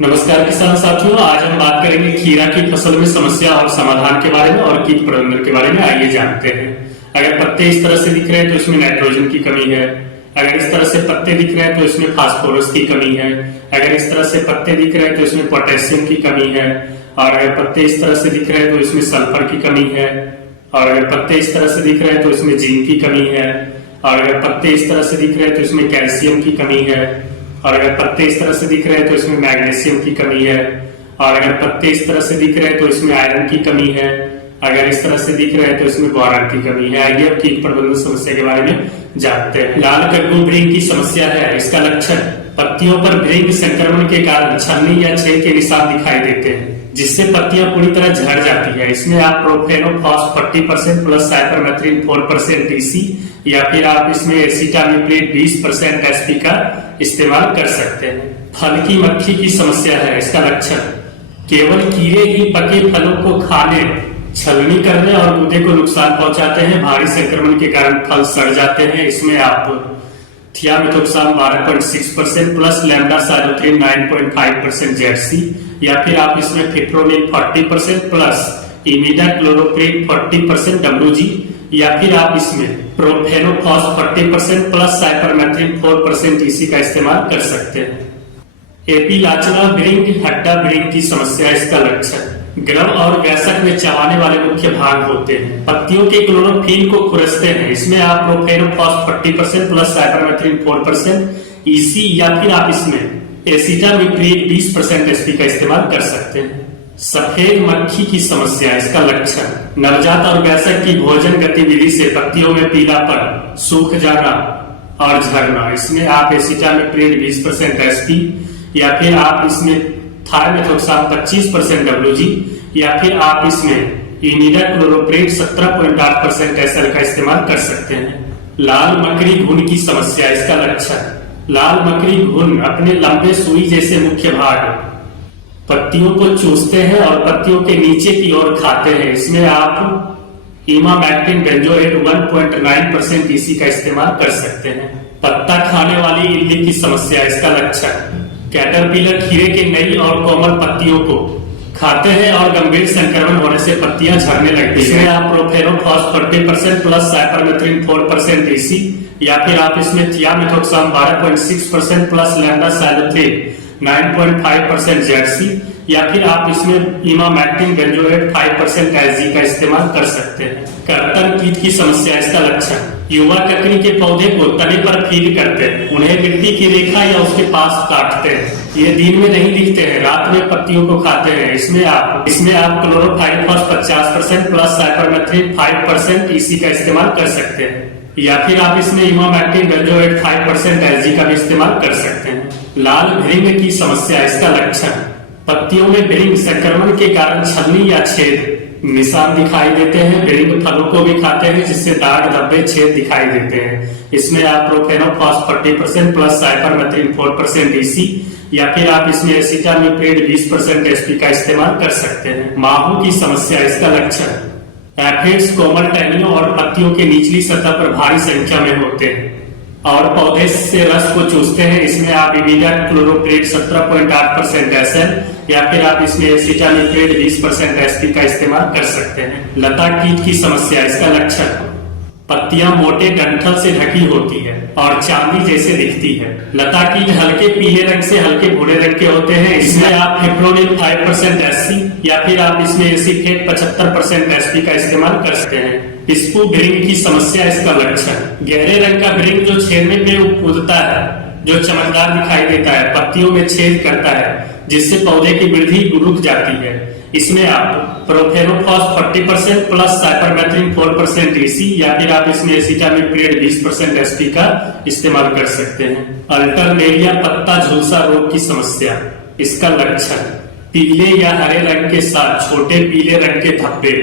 नमस्कार किसान साथियों, आज हम बात करेंगे खीरा की फसल में समस्या और समाधान के बारे में और कीट प्रबंधन के बारे में। आइए जानते हैं। अगर पत्ते इस तरह से दिख रहे हैं तो इसमें नाइट्रोजन की कमी है। अगर इस तरह से पत्ते दिख रहे हैं तो इसमें फास्फोरस की कमी है। अगर इस तरह से पत्ते दिख रहे हैं तो इसमें पोटेशियम की कमी है। और अगर पत्ते इस तरह से दिख रहे हैं तो इसमें सल्फर की कमी है। और अगर पत्ते इस तरह से दिख रहे हैं तो इसमें जिंक की कमी है। और अगर पत्ते इस तरह से दिख रहे हैं तो इसमें कैल्शियम की कमी है। और अगर पत्ते इस तरह से दिख रहे हैं तो इसमें मैग्नीशियम की कमी है। और अगर पत्ते इस तरह से दिख रहे हैं तो इसमें आयरन की कमी है। अगर इस तरह से दिख रहे हैं तो इसमें बोरान की कमी है। आइए अब कीट प्रबंधन समस्या के बारे में जानते हैं। लाल कग्गू भृंग की समस्या है। इसका लक्षण, पत्तियों पर भृंग संक्रमण के कारण छलनी या छेद के निशान दिखाई देते हैं, जिससे पत्तियां पूरी तरह झड़ जाती है। इसमें आप प्रोफेनोफॉस 40% प्लस साइपरमेथ्रिन 4% डीसी या फिर आप इसमें एसिटामिप्रिड 20% एसपी का इस्तेमाल कर सकते हैं। फल की मक्खी की समस्या है। इसका लक्षण, केवल कीड़े ही पके फलों को खाने, छलनी करने और गूदे को नुकसान पहुंचाते हैं। भारी संक्रमण के कारण फल सड़ जाते हैं। इसमें आप थियामेथोक्साम 12.6% प्लस लैम्डासाइलोथ्रिन 9.5% जेडसी या फिर आप इसमें फिप्रोनिल 40% प्लस इमिडाक्लोरोप्रिड 40% डब्ल्यूजी या फिर आप इसमें प्रोफेनोफॉस 40% प्लस साइपरमेथ्रिन 4% ईसी का इस्तेमाल कर सकते हैं। एपिलाचना भृंग, हड्डा भृंग की समस्या। इसका लक्षण, ग्रम और वयस्क में चबाने वाले मुख्य भाग होते हैं। पत्तियों के क्लोरोफिल को खुरसते हैं। इसमें आप प्रोफेनोफॉस 40% प्लस साइपरमेथ्रिन 4% ईसी या फिर आप इसमें एसिटामिप्रिड 20% एसपी का इस्तेमाल कर सकते हैं। सफेद मक्खी की समस्या। इसका लक्षण, नवजात और वयस्क की भोजन गतिविधि से पत्तियों में पीलापन, सूख जाना और झरना। इसमें आप एसिटामिप्रिड 20% एसपी या फिर आप इसमें थायमेथोक्साम 25% डब्ल्यूजी या फिर आप इसमें इमिडाक्लोरोप्रिड 17.8% एसएल का इस्तेमाल कर सकते हैं। लाल मकड़ी घुन की समस्या। इसका लक्षण, लाल मकड़ी घुन अपने लंबे सुई जैसे मुख्य भाग पत्तियों को चूसते हैं और पत्तियों के नीचे की ओर खाते हैं। इसमें आप इमामेक्टिन बेंजोएट 1.9% ईसी का इस्तेमाल कर सकते हैं। पत्ता खाने वाली इल्ली की समस्या। इसका लक्षण, कैटरपिलर खीरे के नई और कोमल पत्तियों को खाते हैं और गंभीर संक्रमण होने से पत्तियां झड़ने लगती हैं। इसमें आप प्रोफेनोफॉस 40% प्लस साइपरमेथ्रिन 4% डीसी या फिर आप इसमें थियामेथोक्साम 12.6% प्लस लैम्डासाइलोथ्रिन 9.5% जेडसी या फिर आप इसमें इमामेक्टिन बेंजोएट 5% एसजी का इस्तेमाल कर सकते हैं। कर्तन कीट की समस्या। इसका लक्षण, युवा ककड़ी के पौधे को तने पर फीड करते हैं, उन्हें मिट्टी की रेखा या उसके पास काटते हैं। ये दिन में नहीं दिखते हैं, रात में पत्तियों को खाते हैं। इसमें आप क्लोरोफाइरिफॉस 50% प्लस साइपरमेथ्रिन 5% ईसी का इस्तेमाल कर सकते हैं या फिर आप इसमें इमामेक्टिन बेंजोएट 5% एसजी का भी इस्तेमाल कर सकते हैं। लाल भृंग की समस्या। इसका लक्षण, पत्तियों में भृंग संक्रमण के कारण छलनी या छेद निशान दिखाई देते हैं। भृंग फलों को भी खाते हैं, जिससे दाग, धब्बे, छेद दिखाई देते हैं। इसमें आप प्रोफेनोफॉस 40% प्लस साइपरमेथ्रिन 4% डीसी या फिर आप इसमें एसिटामिप्रिड 20% एसपी का इस्तेमाल कर सकते हैं। माहू की समस्या। इसका लक्षण, एफिड्स कोमल टहनियों और पत्तियों के निचली सतह पर भारी संख्या में होते हैं और पौधे से रस को चूसते हैं। इसमें आप इमिडाक्लोरोप्रिड 17.8% एसएल या फिर आप इसमें एसिटामिप्रिड 20% एसपी का इस्तेमाल कर सकते हैं। लता कीट की समस्या। इसका लक्षण, पत्तियां मोटे डंठल से ढकी होती है और चांदी जैसे दिखती है। लता कीट हल्के पीले रंग से हल्के भूरे रंग के होते हैं। इसमें आप फिप्रोनिल 5% एससी या फिर आप इसमें एसीफेट 75% एसपी का इस्तेमाल कर सकते हैं। पिस्पू भृंग की समस्या। इसका लक्षण, गहरे रंग का भृंग जो छेदने पे कूदता है, जो चमकदार दिखाई देता है, पत्तियों में छेद करता है, जिससे पौधे की वृद्धि रुक जाती है। इसमें आप प्रोफेनोफॉस 40% प्लस साइपरमेथ्रिन 4% ईसी या फिर आप इसमें एसिटामिप्रिड 20% एसपी का इस्तेमाल कर सकते हैं। अल्टरनेरिया पत्ता झुलसा रोग की समस्या। इसका लक्षण, पीले या हरे रंग के साथ छोटे पीले रंग के धब्बे,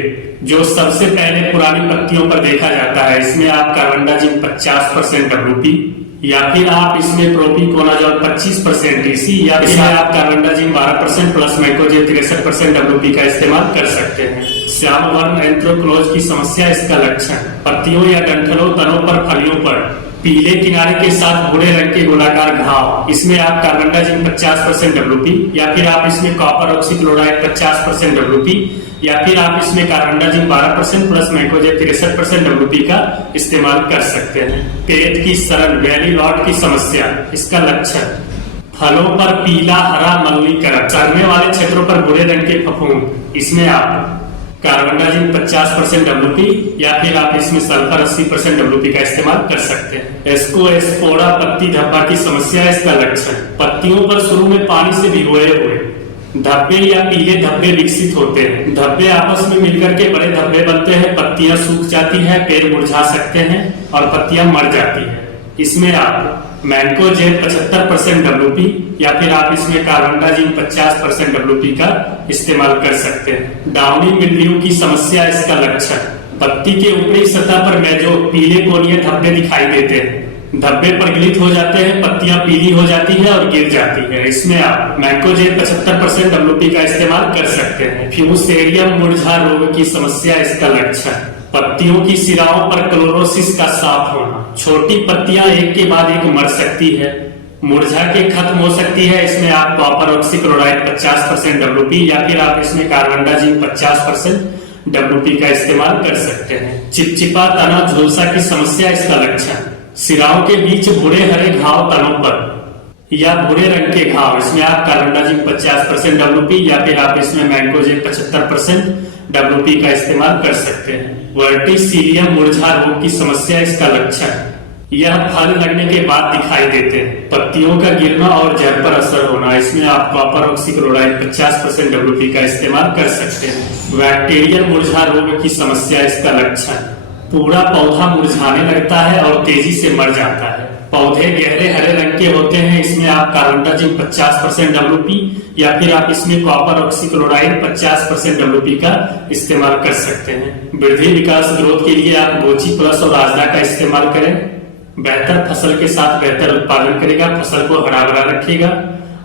जो सबसे पहले पुरानी पत्तियों पर देखा जाता है। इसमें आप कार्बेंडाजिम 50% डब्ल्यूपी या फिर आप इसमें प्रोपिकोनाजोल 25% डीसी या फिर आप कार्बेंडाजिम 12% प्लस मैकोजेब 63% डब्ल्यूपी का इस्तेमाल कर सकते हैं। श्याम वर्ण एंथ्रोक्नोज की समस्या। इसका लक्षण, पत्तियों या डंठलों, तनों पर, फलियों पर पीले किनारे के साथ भूरे रंग के गोलाकार घाव, इसमें आप कार्बेंडाजिम 50% डब्ल्यूपी, या फिर आप इसमें कॉपर ऑक्सीक्लोराइड 50% डब्ल्यूपी, या फिर आप इसमें कार्बेंडाजिम 12% प्लस मैंकोजेब 63% डब्ल्यूपी का इस्तेमाल कर सकते हैं। पेट की सड़न वैली लॉट की समस्या, इसका लक्षण फलों पर पीला हरा मलनीकरण, सड़ने वाले क्षेत्रों पर भूरे रंग के फफूंद, इसमें आप कार्बेंडाजिम 50% डब्ल्यूपी या फिर आप इसमें सल्फर 80% डब्ल्यूपी का इस्तेमाल कर सकते हैं। एस्कोस्पोरा पत्ती धब्बा की समस्या, इसका लक्षण पत्तियों पर शुरू में पानी से भिगोए हुए धब्बे या पीले धब्बे विकसित होते हैं। धब्बे आपस में मिलकर के बड़े धब्बे बनते हैं, पत्तियां सूख जाती है, पेड़ मुरझा सकते हैं और पत्तियां मर जाती है। इसमें आप मैंकोजेब 75% डब्ल्यूपी या फिर आप इसमें कार्बेंडाजिम 50% डब्ल्यूपी का इस्तेमाल कर सकते हैं। डाउनी मिल्ड्यू की समस्या, इसका लक्षण पत्ती के ऊपरी सतह पर में जो पीले कोनीय धब्बे दिखाई देते हैं, धब्बे प्रगलित हो जाते हैं, पत्तियां पीली हो जाती है और गिर जाती है। इसमें आप मैंकोजेब 75% डब्ल्यूपी का इस्तेमाल कर सकते हैं। फ्यूसेरियम मुरझा रोग की समस्या, इसका लक्षण पत्तियों की सिराओं पर क्लोरोसिस का साफ होना, छोटी पत्तियां एक के बाद एक मर सकती है, मुरझा के खत्म हो सकती है। इसमें आप कॉपर ऑक्सीक्लोराइड 50% डब्ल्यूपी या फिर आप इसमें कार्बेंडाजिम 50% डब्ल्यूपी का इस्तेमाल कर सकते हैं। चिपचिपा तना झुलसा की समस्या, इसका लक्षण सिराओं के बीच भूरे हरे घाव तनों पर या भूरे रंग के घाव, इसमें आप कार्बेंडाजिम 50% डब्ल्यूपी या फिर आप इसमें मैंकोजेब 75% डब्ल्यूपी का इस्तेमाल कर सकते हैं। वर्टिसिलियम मुरझा रोग की समस्या, इसका लक्षण यह फल लगने के बाद दिखाई देते हैं, पत्तियों का गिरना और जड़ पर असर होना। इसमें आप कॉपर ऑक्सीक्लोराइड 50% डब्ल्यूपी का इस्तेमाल कर सकते हैं। बैक्टीरियल मुरझा रोग की समस्या, इसका लक्षण पूरा पौधा मुरझाने लगता है और तेजी से मर जाता है, पौधे गहरे हरे रंग के होते हैं। इसमें आप कार्बेंडाजिम 50% डब्ल्यूपी या फिर आप इसमें कॉपर ऑक्सीक्लोराइड 50% डब्ल्यूपी का इस्तेमाल कर सकते हैं। वृद्धि विकास ग्रोथ के लिए आप गोची प्लस और आजला का इस्तेमाल करें, बेहतर फसल के साथ बेहतर उत्पादन करेगा, फसल को हरा भरा रखेगा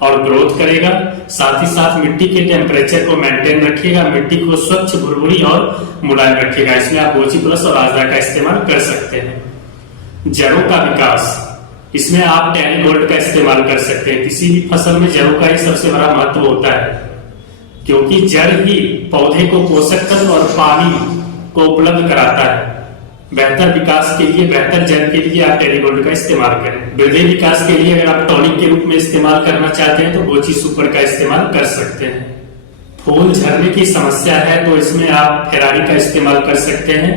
और ग्रोथ करेगा। साथ ही साथ मिट्टी के टेम्परेचर को मेंटेन रखिएगा, मिट्टी को स्वच्छ भुरभुरी और मुलायम रखिएगा। इसमें आप गोची प्लस और आजला का इस्तेमाल कर सकते हैं। जड़ों का विकास, इसमें आप टैनी गोल्ड का इस्तेमाल कर सकते हैं। किसी भी फसल में जड़ों का ही सबसे बड़ा महत्व होता है, क्योंकि जड़ ही पौधे को पोषक तत्व और पानी को उपलब्ध कराता है। बेहतर विकास के लिए, बेहतर जड़ के लिए आप टैनी गोल्ड का इस्तेमाल करें। वृद्धि विकास के लिए अगर आप टॉनिक के रूप में इस्तेमाल करना चाहते हैं तो गोची सुपर का इस्तेमाल कर सकते हैं। फूल झड़ने की समस्या है तो इसमें आप फेरारी का इस्तेमाल कर सकते हैं,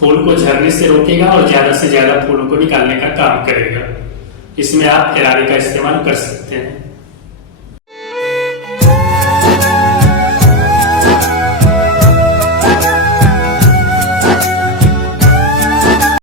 फूल को झड़ने से रोकेगा और ज्यादा से ज्यादा फूलों को निकालने का काम करेगा। इसमें आप फेरारी का इस्तेमाल कर सकते हैं।